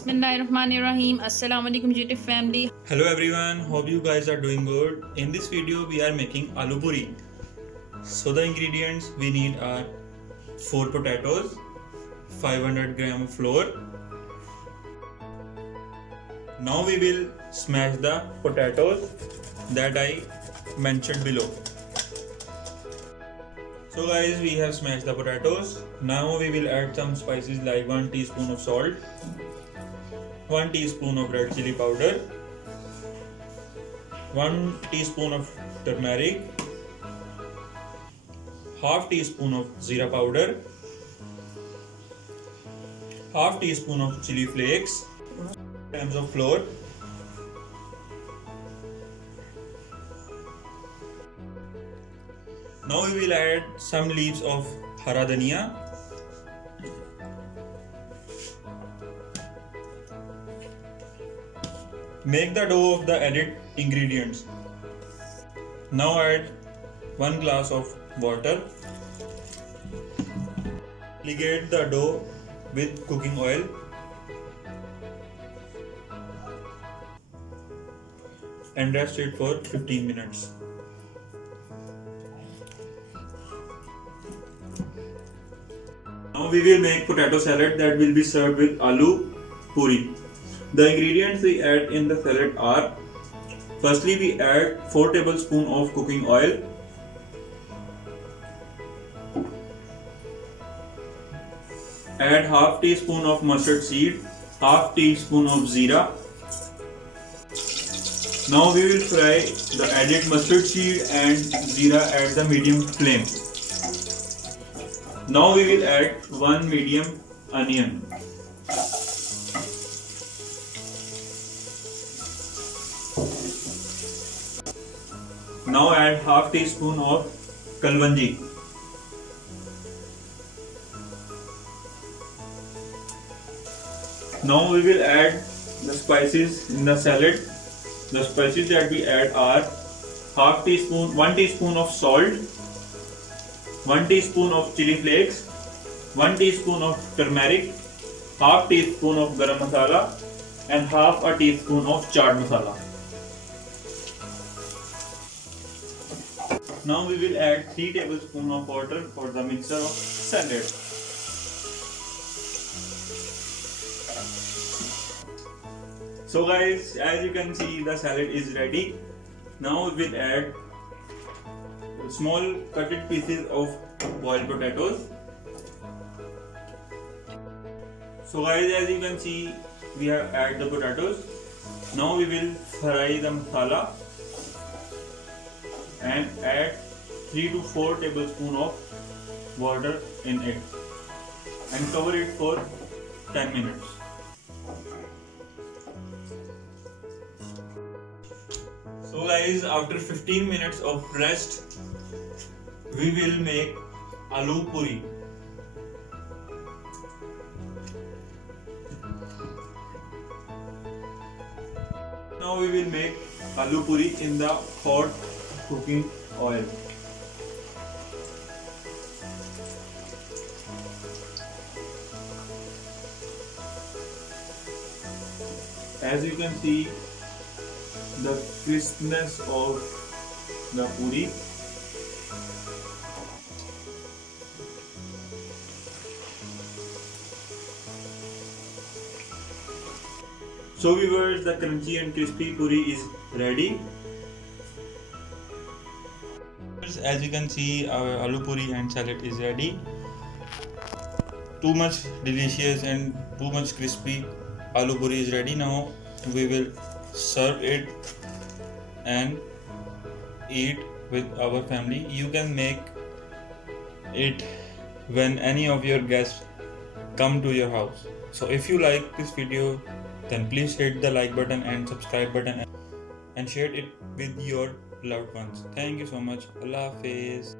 Bismillahirrahmanirrahim. Assalamualaikum YouTube family. Hello everyone, hope you guys are doing good. In this video we are making aloo puri. So the ingredients we need are 4 potatoes, 500 gram of flour. Now we will smash the potatoes that I mentioned below. So guys, we have smashed the potatoes. Now we will add some spices like 1 teaspoon of salt, 1 teaspoon of red chilli powder, 1 teaspoon of turmeric, half teaspoon of zeera powder, half teaspoon of chilli flakes, grams of flour. Now we will add some leaves of hara dhaniya, make the dough of the added ingredients. Now add 1 glass of water. Ligate the dough with cooking oil. And rest it for 15 minutes. Now we will make potato salad that will be served with aloo puri. The ingredients we add in the salad are: firstly we add 4 tablespoons of cooking oil, add half teaspoon of mustard seed, half teaspoon of zeera. Now we will fry the added mustard seed and zeera at the medium flame. Now we will add 1 medium onion. Now add half teaspoon of kalvanji. Now we will add the spices in the salad. The spices that we add are 1 teaspoon of salt, 1 teaspoon of chilli flakes, 1 teaspoon of turmeric, half teaspoon of garam masala, and half a teaspoon of chaat masala. Now we will add 3 tablespoons of water for the mixture of salad. So guys, as you can see, the salad is ready. Now we will add small cutted pieces of boiled potatoes. So guys, as you can see, we have added the potatoes. Now we will fry the masala and add 3 to 4 tablespoons of water in it and cover it for 10 minutes. So guys, after 15 minutes of rest, we will make aloo puri. Now we will make aloo puri in the hot cooking oil. As you can see, the crispness of the puri. So viewers, the crunchy and crispy puri is ready. As you can see, our aloo puri and salad is ready. Too much delicious and too much crispy aloo puri is ready. Now we will serve it and eat with our family. You can make it when any of your guests come to your house. So if you like this video, then please hit the like button and subscribe button and share it with your loved ones. Thank you so much. Allah Hafiz.